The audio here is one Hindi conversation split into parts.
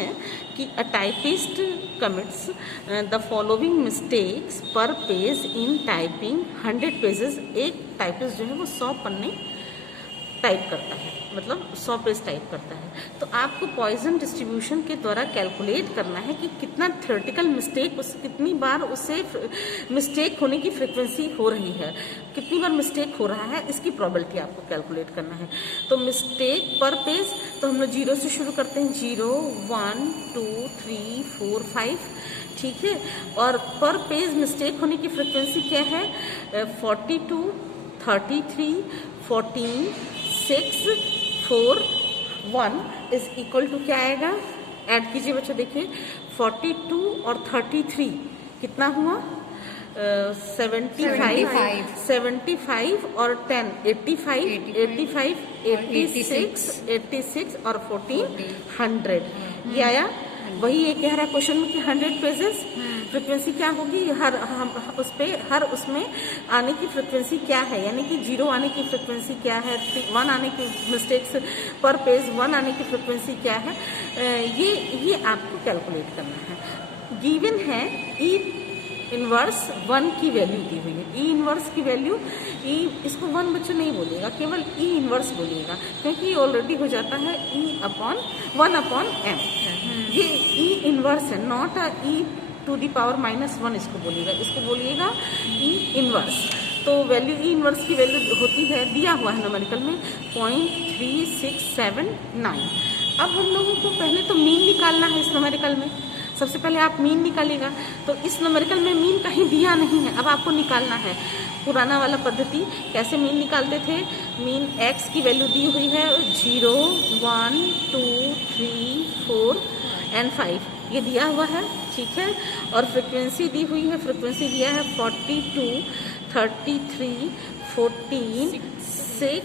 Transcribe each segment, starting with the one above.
है कि a typist commits the following mistakes per page in typing 100 pages. एक टाइपिस्ट जो है वो 100 पन्ने टाइप करता है, मतलब 100 पेज टाइप करता है। तो आपको पॉइजन डिस्ट्रीब्यूशन के द्वारा कैलकुलेट करना है कि कितना थ्योरेटिकल मिस्टेक कितनी बार उससे मिस्टेक होने की फ्रिक्वेंसी हो रही है, कितनी बार मिस्टेक हो रहा है, इसकी प्रोबेबिलिटी आपको कैलकुलेट करना है। तो मिस्टेक पर पेज, तो हम लोग 0 से शुरू करते हैं, 0 1 2 3 4 5, ठीक है। और पर पेज मिस्टेक होने की फ्रिक्वेंसी क्या है, 42 33 14 6 4 1 इज इक्वल टू क्या आएगा, ऐड कीजिए बच्चों, देखिए 42 और 33 कितना हुआ, 75 और 10 85 86 और 14 100, ये आया। वही ये कह रहा है क्वेश्चन में कि 100 पेजेस फ्रिक्वेंसी क्या होगी, हर उसमें आने की फ्रिक्वेंसी क्या है, यानी कि 0 आने की फ्रिक्वेंसी क्या है, 1 आने की मिस्टेक्स पर पेज 1 आने की फ्रिक्वेंसी क्या है, ये आपको कैलकुलेट करना है। गिवन है ई इनवर्स 1 की वैल्यू दी हुई है। ई इनवर्स की वैल्यू, ई इसको 1 बच्चों नहीं बोलिएगा, केवल ई इनवर्स बोलिएगा, क्योंकि ये ऑलरेडी हो जाता है E/1 अपॉन m। ये ई इनवर्स है, नॉट अ e⁻⁻1 इसको बोलिएगा, इसको बोलिएगा ई इनवर्स। तो वैल्यू ई इनवर्स की वैल्यू होती है, दिया हुआ है न्यूमेरिकल में 0.3679। अब हम लोगों को पहले तो मीन निकालना है इस न्यूमेरिकल में। सबसे पहले आप मीन निकालिएगा, तो इस न्यूमेरिकल में मीन कहीं दिया नहीं है, अब आपको निकालना है। पुराना वाला पद्धति कैसे मीन निकालते थे, मीन x की वैल्यू दी हुई है 0 1 2 3 4 एंड 5, ये दिया हुआ है, ठीक है। और फ्रिक्वेंसी दी हुई है, फ्रिक्वेंसी दिया है 42 33 14 6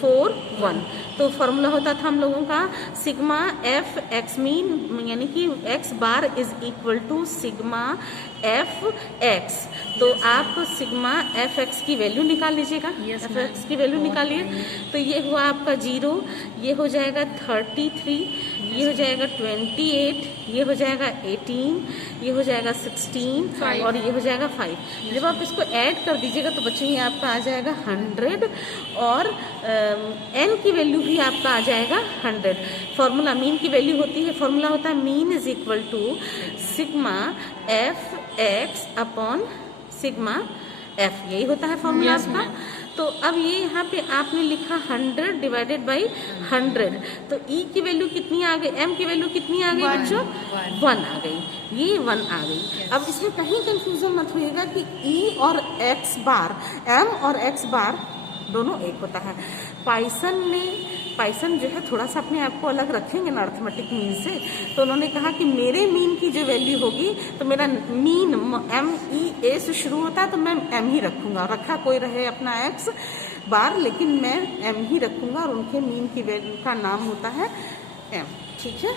4 1। तो फॉर्मूला होता था हम लोगों का सिग्मा एफ एक्स मीन, यानी कि X bar is equal to sigma F X. तो आप सिग्मा एफ एक्स की वैल्यू निकाल लीजिएगा, एफ एक्स की वैल्यू निकालिए। तो ये हुआ आपका 0, ये हो जाएगा 33, ये हो जाएगा 28, ये हो जाएगा 18, ये हो जाएगा 16 और ये हो जाएगा 5। जब आप इसको ऐड कर दीजिएगा तो बच्चों ये आपका आ जाएगा 100 और n की वैल्यू भी आपका आ जाएगा 100। फॉर्मूला मीन की वैल्यू होती है, फॉर्मूला होता है mean is equal to sigma F X upon sigma F, यही होता है फॉर्मूला आपका। तो अब ये यहाँ पे आपने लिखा 100 डिवाइडेड बाई 100, तो E की वैल्यू कितनी आ गई, M की वैल्यू कितनी आ गई बच्चों, 1 आ गई, ये 1 आ गई। अब इसमें कहीं कंफ्यूजन मत होइएगा कि E और x बार, M और x बार दोनों एक होता है। पाइसन जो है थोड़ा सा अपने आप को अलग रखेंगे ना अर्थमेटिक मीन से, तो उन्होंने कहा कि मेरे मीन की जो वैल्यू होगी, तो मेरा मीन MEA से शुरू होता है तो मैं M ही रखूंगा, रखा कोई रहे अपना x बार, लेकिन मैं M ही रखूंगा और उनके मीन की वैल्यू का नाम होता है M, ठीक है,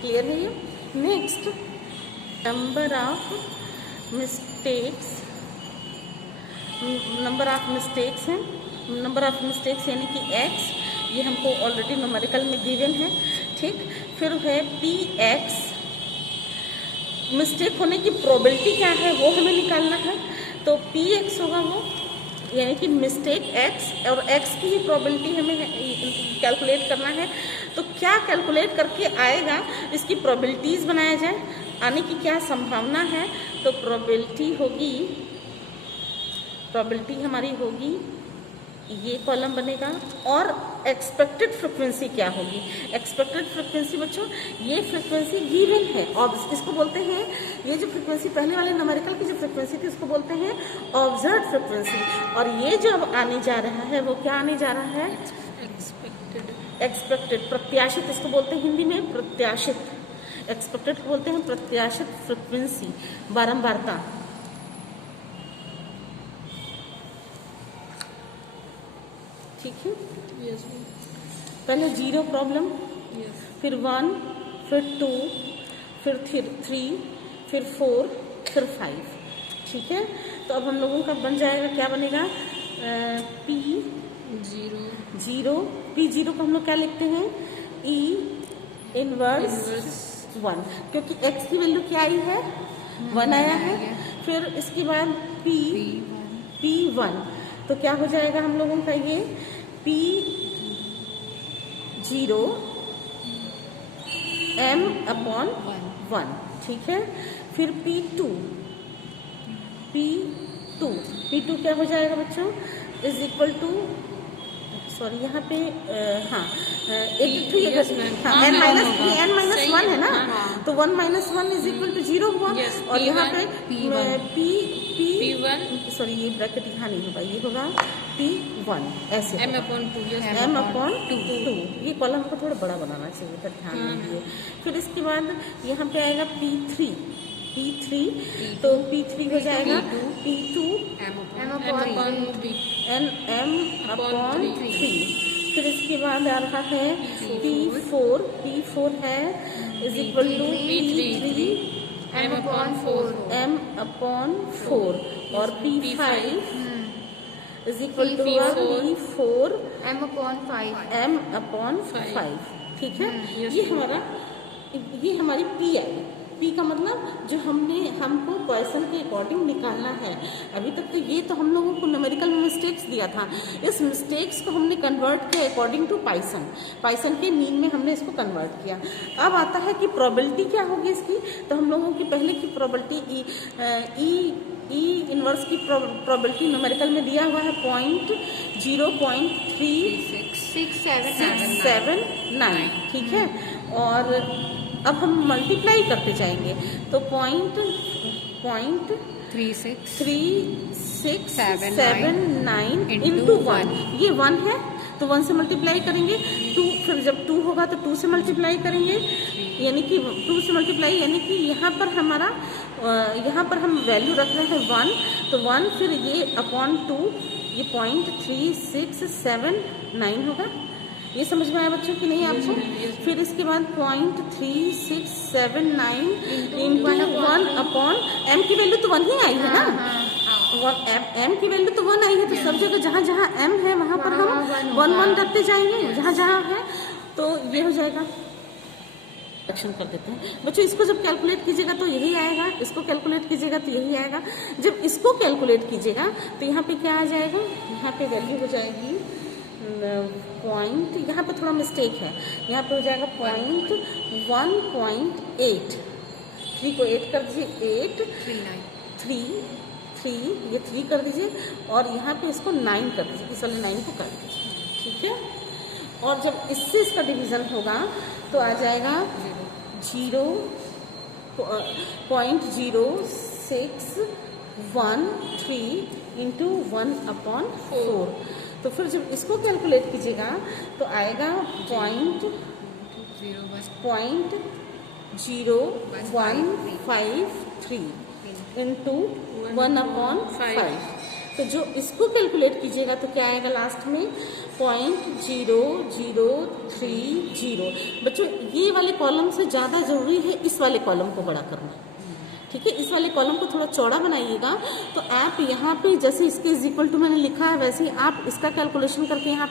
क्लियर है ये। नेक्स्ट, नंबर ऑफ मिस्टेक्स हैं, नंबर ऑफ मिस्टेक्स यानी कि x, ये हमको ऑलरेडी न्यूमेरिकल में गिवन है, ठीक। फिर है px, मिस्टेक होने की प्रोबेबिलिटी क्या है वो हमें निकालना है। तो px होगा वो, यानी कि मिस्टेक x और x की ही प्रोबेबिलिटी हमें कैलकुलेट करना है। तो क्या कैलकुलेट करके आएगा, इसकी प्रोबेबिलिटीज बनाया जाए, आने की क्या संभावना है। तो प्रोबेबिलिटी हमारी होगी, ये कॉलम बनेगा, और एक्सपेक्टेड फ्रिक्वेंसी क्या होगी। एक्सपेक्टेड फ्रिक्वेंसी बच्चों, ये फ्रिक्वेंसी गिवन है, और इसको बोलते हैं, ये जो फ्रिक्वेंसी पहले वाले न्यूमेरिकल की जो फ्रिक्वेंसी थी उसको बोलते हैं ऑब्जर्व्ड फ्रिक्वेंसी, और ये जो अब आने जा रहा है वो क्या आने जा रहा है, एक्सपेक्टेड, प्रत्याशित, इसको बोलते हैं हिंदी में प्रत्याशित। एक्सपेक्टेड को बोलते हैं प्रत्याशित फ्रिक्वेंसी, बारंबारता। ठीक है, पहले 0 प्रॉब्लम, फिर 1, फिर 2, फिर 3, फिर 4, फिर 5, ठीक है। तो अब हम लोगों का बन जाएगा, क्या बनेगा, P0 को हम लोग क्या लिखते हैं, E इनवर्स 1, क्योंकि x की वैल्यू क्या आई है, 1 आया है। फिर इसके बाद P1, तो क्या हो जाएगा हम लोगों का ये P0 m/1, ठीक है। फिर P2 क्या हो जाएगा बच्चों, इज इक्वल टू, सॉरी यहाँ पे हाँ n माइनस 1 है ना, तो 1 - 1 इज इक्वल टू 0 हुआ। और यहाँ पे P1, सॉरी ये ब्रैकेट यहाँ नहीं होगा, ये होगा P1 ऐसे m/2, ये कॉलम को थोड़ा बड़ा बनाना चाहिए था, ध्यान दीजिए। फिर इसके बाद यहाँ पे आएगा P3, तो P3 हो जाएगा P2 m/3। फिर इसके बाद आ रहा है P4 है is equal to P3 m/4, और P5 is equal to P4 m/5, ठीक है। ये हमारी P आई। P का मतलब जो हमको क्वेश्चन के अकॉर्डिंग निकालना है। अभी तक तो ये तो हम लोगों को न्यूमेरिकल में मिस्टेक्स दिया था, इस मिस्टेक्स को हमने कन्वर्ट किया अकॉर्डिंग टू पाइसन के मीन में हमने इसको कन्वर्ट किया। अब आता है कि प्रोबेबिलिटी क्या होगी इसकी, तो हम लोगों की पहले की प्रोबेबिलिटी ई इनवर्स की प्रोबेबिलिटी न्यूमेरिकल में दिया हुआ है 0.3679, ठीक है। और अब हम मल्टीप्लाई करते जाएंगे, तो 0.3679 इंटू 1, ये 1 है तो 1 से मल्टीप्लाई करेंगे। 2, फिर जब 2 होगा तो 2 से मल्टीप्लाई करेंगे, यानी कि 2 से मल्टीप्लाई, यानी कि यहाँ पर हम वैल्यू रख रहे हैं 1, तो 1 फिर ये अपॉन 2, ये 0.3679 होगा। ये समझ में आया बच्चों कि नहीं आपको? फिर इसके बाद 0.3679 इंटू 1/, m की वैल्यू तो 1 ही आई है ना, m की वैल्यू तो 1 आई है, तो सब जगह जहाँ जहाँ m है वहाँ पर हम 1 रखते जाएंगे, जहाँ जहाँ है, तो ये हो जाएगा। एक्शन कर देते हैं बच्चों। इसको जब कैलकुलेट कीजिएगा तो यही आएगा, इसको कैलकुलेट कीजिएगा तो यही आएगा। जब इसको कैलकुलेट कीजिएगा तो यहाँ पे क्या आ जाएगा, यहाँ पे वैल्यू हो जाएगी पॉइंट, यहाँ पे थोड़ा मिस्टेक है, यहाँ पे हो जाएगा 1.8, 3 को 8 कर दीजिए, 3 ये 3 कर दीजिए, और यहाँ पे इसको 9 कर दीजिए, इस वाले 9 को कर दीजिए, ठीक है। और जब इससे इसका डिवीज़न होगा तो आ जाएगा 0.0613 इंटू 1/4। तो फिर जब इसको कैलकुलेट कीजिएगा तो आएगा 0.0153 इंटू 1/5। तो जो इसको कैलकुलेट कीजिएगा तो क्या आएगा लास्ट में 0.0030। बच्चों ये वाले कॉलम से ज़्यादा जरूरी है इस वाले कॉलम को बड़ा करना, ठीक है। इस वाले कॉलम को थोड़ा चौड़ा बनाइएगा, तो आप यहाँ पे जैसे इसके इज इक्वल टू मैंने लिखा है वैसे ही आप इसका कैलकुलेशन करके यहाँ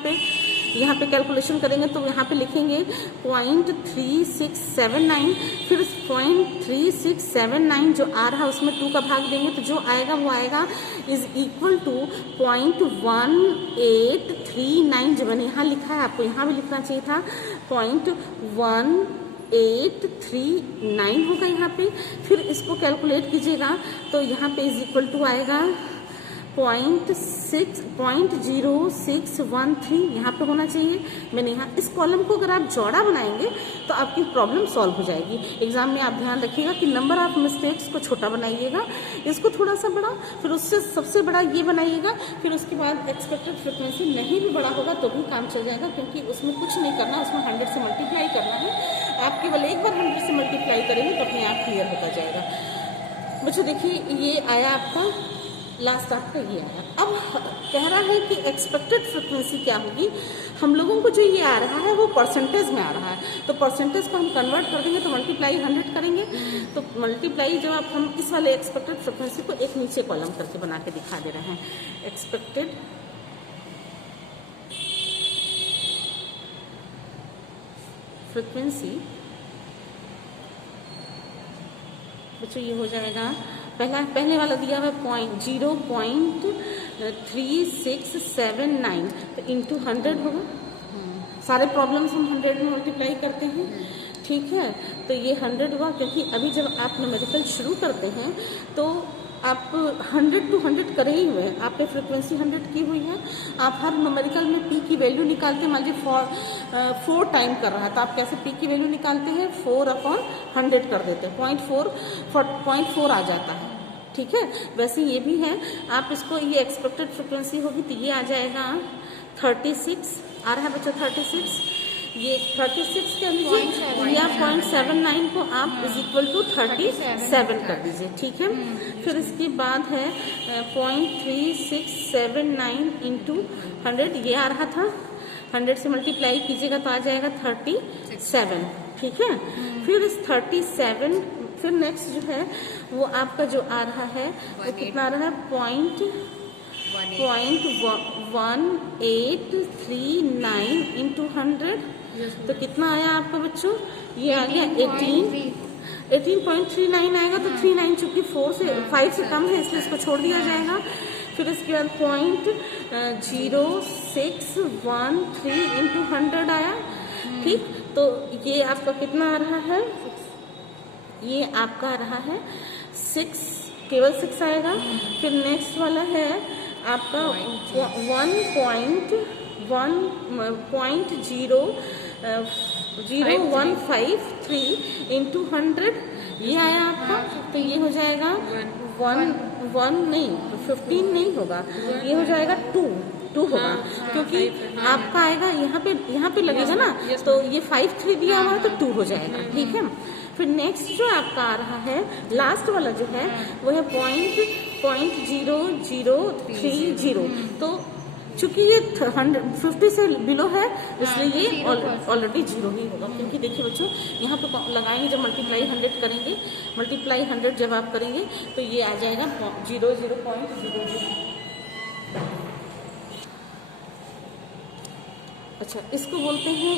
पे कैलकुलेशन करेंगे, तो यहाँ पे लिखेंगे 0.3679, फिर 0.3679 जो आ रहा है उसमें 2 का भाग देंगे, तो जो आएगा वो आएगा इज इक्वल टू 0.1839। जो मैंने यहाँ लिखा है आपको यहाँ भी लिखना चाहिए था, 0.1839 होगा यहाँ पे। फिर इसको कैलकुलेट कीजिएगा तो यहाँ पे इज इक्वल टू आएगा 0.0613 यहाँ पे होना चाहिए। मैंने यहाँ इस कॉलम को अगर आप चौड़ा बनाएंगे तो आपकी प्रॉब्लम सॉल्व हो जाएगी। एग्जाम में आप ध्यान रखिएगा कि नंबर ऑफ मिस्टेक्स को छोटा बनाइएगा, इसको थोड़ा सा बड़ा, फिर उससे सबसे बड़ा ये बनाइएगा, फिर उसके बाद एक्सपेक्टेड फ्रिक्वेंसी नहीं भी बड़ा होगा तो भी काम चल जाएगा, क्योंकि उसमें कुछ नहीं करना, उसमें 100 से मल्टीप्लाई करना है। आप केवल एक बार 100 से मल्टीप्लाई करेंगे तो अपने आप क्लियर होता जाएगा। बच्चों देखिए ये आया आपका, लास्ट आपका ये आया। अब कह रहा है कि एक्सपेक्टेड फ्रिक्वेंसी क्या होगी। हम लोगों को जो ये आ रहा है वो परसेंटेज में आ रहा है, तो परसेंटेज को हम कन्वर्ट कर देंगे तो मल्टीप्लाई 100 करेंगे, तो मल्टीप्लाई जब आप हम इस वाले एक्सपेक्टेड फ्रिक्वेंसी को एक नीचे कॉलम करके बना के दिखा दे रहे हैं। एक्सपेक्टेड फ्रिक्वेंसी बच्चों ये हो जाएगा, पहले वाला दिया हुआ 0.3679 तो इंटू 100 होगा। सारे प्रॉब्लम्स हम 100 में मल्टीप्लाई करते हैं, ठीक है। तो ये 100 हुआ, क्योंकि अभी जब आप न्यूमेरिकल शुरू करते हैं तो आप 100 to 100 करे ही हुए हैं, आपने फ्रिक्वेंसी 100 की हुई है। आप हर न्यूमेरिकल में पी की वैल्यू निकालते हैं। मान लीजिए 4 टाइम कर रहा है तो आप कैसे पी की वैल्यू निकालते हैं, 4/100 कर देते हैं, 0.4 आ जाता है, ठीक है। वैसे ये भी है, आप इसको, ये एक्सपेक्टेड फ्रिक्वेंसी होगी तो ये आ जाएगा 36 आ रहा है बच्चों, 36। ये 36 कह लीजिए या 0.79 को आप इज इक्वल टू 37 कर दीजिए, ठीक है। फिर इसके बाद है 0.3679 इंटू 100, ये आ रहा था, 100 से मल्टीप्लाई कीजिएगा तो आ जाएगा 37, ठीक है। फिर इस 37, फिर नेक्स्ट जो है वो आपका जो आ रहा है वो कितना आ रहा है, 0.1839 इंटू 100 तो कितना आया आपका बच्चों, ये आ गया 18.39 आएगा। तो 39 चूंकि 5 से कम है इसलिए इसको छोड़ दिया जाएगा। फिर इसके बाद 0.0613 इंटू 100 आया, ठीक। तो ये आपका कितना आ रहा है, ये आपका आ रहा है 6, केवल 6 आएगा। फिर नेक्स्ट वाला है आपका 1.0153 इंटू 100 ये आया आपका। तो ये हो जाएगा 15 नहीं होगा, ये हो जाएगा 2 होगा, क्योंकि आपका आएगा यहाँ पे लगेगा ना, तो ये 53 दिया हुआ है तो 2 हो जाएगा, ठीक है। फिर नेक्स्ट जो आपका आ रहा है लास्ट वाला जो है वो है 0.0030। तो चूंकि ये 50 से बिलो है इसलिए ये ऑलरेडी 0 ही होगा, क्योंकि देखिए बच्चों यहाँ पे लगाएंगे जब मल्टीप्लाई 100 करेंगे, मल्टीप्लाई 100 जब आप करेंगे तो ये आ जाएगा 0.00। अच्छा, इसको बोलते हैं,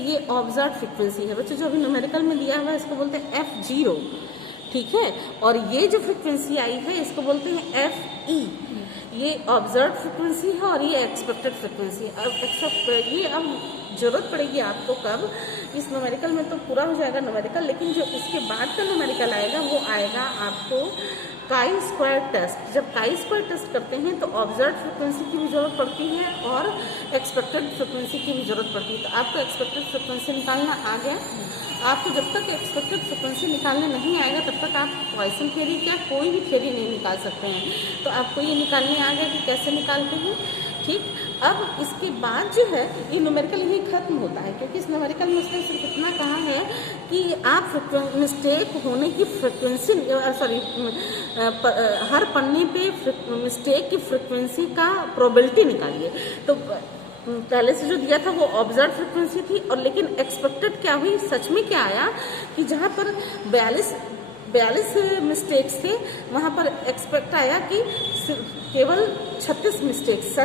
ये ऑब्जर्व फ्रिक्वेंसी है बच्चों, जो अभी न्यूमेरिकल में दिया हुआ है इसको बोलते हैं F0, ठीक है। और ये जो फ्रिक्वेंसी आई है इसको बोलते हैं FE, ये ऑब्जर्व फ्रिक्वेंसी है और ये एक्सपेक्टेड फ्रिक्वेंसी है। अब ये अब जरूरत पड़ेगी आपको कब, इस न्यूमेरिकल में तो पूरा हो जाएगा न्यूमेरिकल, लेकिन जो इसके बाद का न्यूमेरिकल आएगा वो आएगा आपको काई स्क्वायर टेस्ट। जब काई स्क्वायर टेस्ट करते हैं तो ऑब्जर्व फ्रिक्वेंसी की भी जरूरत पड़ती है और एक्सपेक्टेड फ्रिक्वेंसी की भी जरूरत पड़ती है। तो आपको एक्सपेक्टेड फ्रिक्वेंसी निकालना आ गया। आपको जब तक एक्सपेक्टेड फ्रिक्वेंसी निकालने नहीं आएगा तब तक आप पॉइसन थ्योरी क्या कोई भी थ्योरी नहीं निकाल सकते हैं। तो आपको ये निकालने आ गया कि कैसे निकालते हैं, ठीक। अब इसके बाद जो है ये न्यूमेरिकल यही खत्म होता है, क्योंकि इस न्यूमेरिकल में उसने सिर्फ इतना कहा है कि आप मिस्टेक होने की फ्रिक्वेंसी, हर पन्ने पे मिस्टेक की फ्रिक्वेंसी का प्रोबेबिलिटी निकालिए। तो पहले से जो दिया था वो ऑब्जर्व फ्रिक्वेंसी थी, और लेकिन एक्सपेक्टेड क्या हुई, सच में क्या आया कि जहाँ पर 42 मिस्टेक्स थे वहाँ पर एक्सपेक्ट आया कि केवल 37 मिस्टेक्स।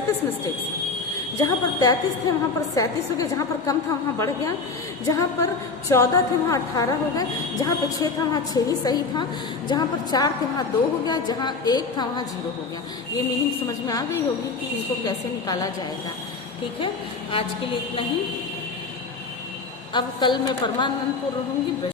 जहाँ पर 33 थे वहाँ पर 37 हो गए, जहाँ पर कम था वहाँ बढ़ गया, जहाँ पर 14 थे वहाँ 18 हो गए, जहाँ पर 6 था वहाँ 6 ही सही था, जहाँ पर 4 थे वहाँ 2 हो गया, जहाँ 1 था वहाँ 0 हो गया। ये मीनिंग समझ में आ गई होगी कि इसको कैसे निकाला जाएगा, ठीक है। आज के लिए इतना ही। अब कल मैं परमानंदपुर रहूँगी।